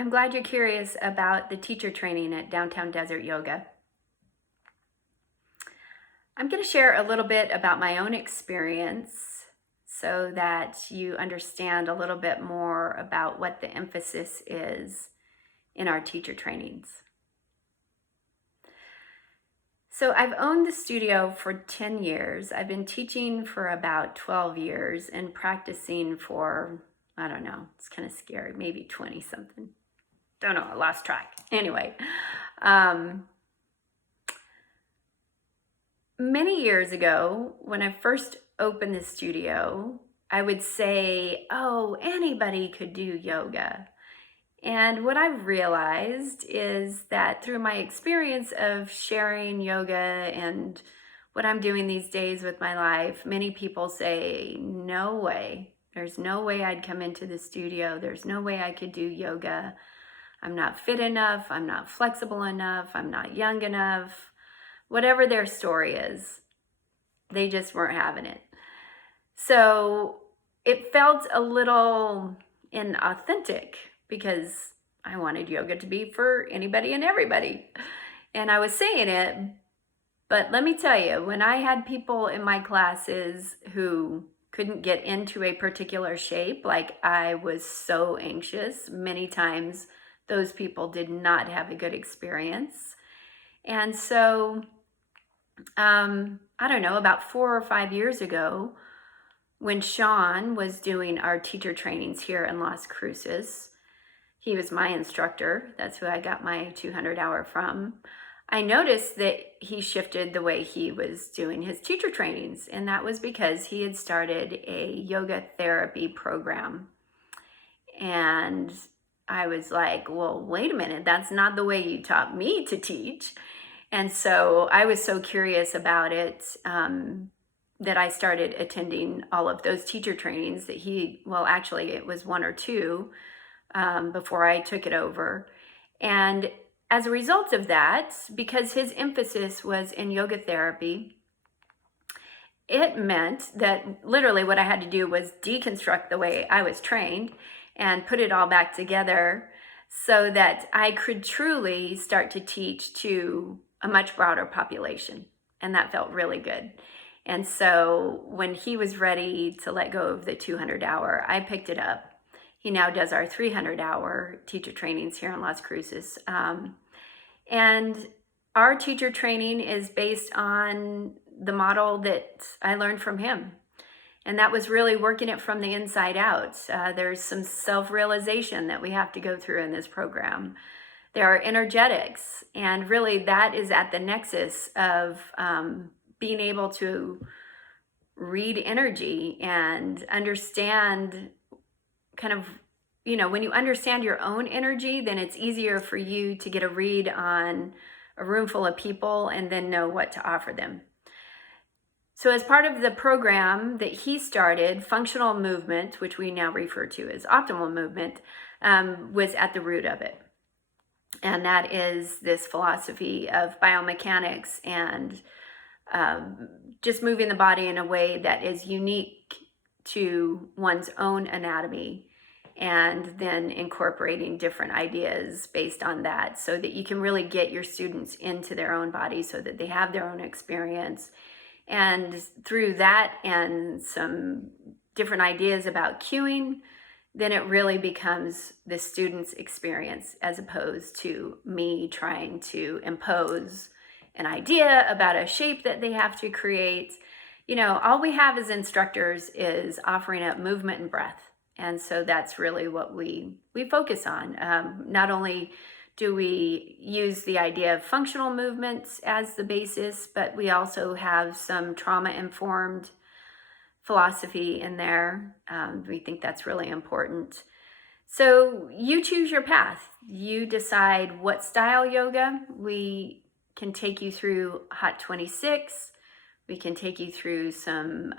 I'm glad you're curious about the teacher training at Downtown Desert Yoga. I'm going to share a little bit about my own experience so that you understand a little bit more about what the emphasis is in our teacher trainings. So I've owned the studio for 10 years. I've been teaching for about 12 years and practicing for, I don't know, it's kind of scary, maybe 20 something. Don't know, I lost track. Anyway, many years ago, when I first opened the studio, I would say, oh, anybody could do yoga. And what I've realized is that through my experience of sharing yoga and what I'm doing these days with my life, many people say, no way. There's no way I'd come into the studio. There's no way I could do yoga. I'm not fit enough. I'm not flexible enough. I'm not young enough. Whatever their story is, they just weren't having it. So it felt a little inauthentic because I wanted yoga to be for anybody and everybody. And I was saying it, but let me tell you, when I had people in my classes who couldn't get into a particular shape, like I was so anxious, many times those people did not have a good experience. And so, I don't know, about 4 or 5 years ago, when Sean was doing our teacher trainings here in Las Cruces, he was my instructor. That's who I got my 200 hour from. I noticed that he shifted the way he was doing his teacher trainings, and that was because he had started a yoga therapy program. And I was like, well, wait a minute, that's not the way you taught me to teach. And so I was so curious about it that I started attending all of those teacher trainings that actually it was 1 or 2 before I took it over. And as a result of that, because his emphasis was in yoga therapy, it meant that literally what I had to do was deconstruct the way I was trained and put it all back together so that I could truly start to teach to a much broader population. And that felt really good. And so when he was ready to let go of the 200 hour, I picked it up. He now does our 300 hour teacher trainings here in Las Cruces. And our teacher training is based on the model that I learned from him. And that was really working it from the inside out. There's some self-realization that we have to go through in this program. There are energetics, and really that is at the nexus of being able to read energy and understand kind of, when you understand your own energy, then it's easier for you to get a read on a room full of people and then know what to offer them. So as part of the program that he started, functional movement, which we now refer to as optimal movement, was at the root of it. And that is this philosophy of biomechanics and just moving the body in a way that is unique to one's own anatomy, and then incorporating different ideas based on that so that you can really get your students into their own body so that they have their own experience. And through that and some different ideas about cueing, then it really becomes the student's experience as opposed to me trying to impose an idea about a shape that they have to create. All we have as instructors is offering up movement and breath. And so that's really what we focus on. Not only do we use the idea of functional movements as the basis, but we also have some trauma-informed philosophy in there. We think that's really important. So you choose your path. You decide what style yoga. We can take you through Hot 26. We can take you through some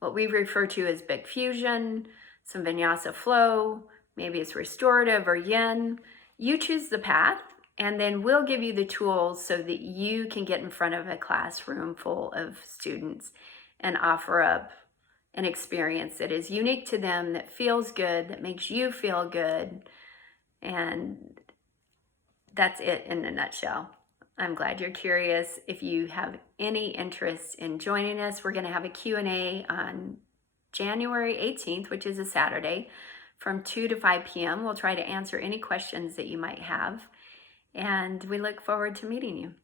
what we refer to as big fusion, some vinyasa flow, maybe it's restorative or yin. You choose the path, and then we'll give you the tools so that you can get in front of a classroom full of students and offer up an experience that is unique to them, that feels good, that makes you feel good, And that's it in a nutshell. I'm glad you're curious. If you have any interest in joining us, we're going to have a Q&A on January 18th, which is a Saturday, from 2 to 5 p.m. We'll try to answer any questions that you might have, and we look forward to meeting you.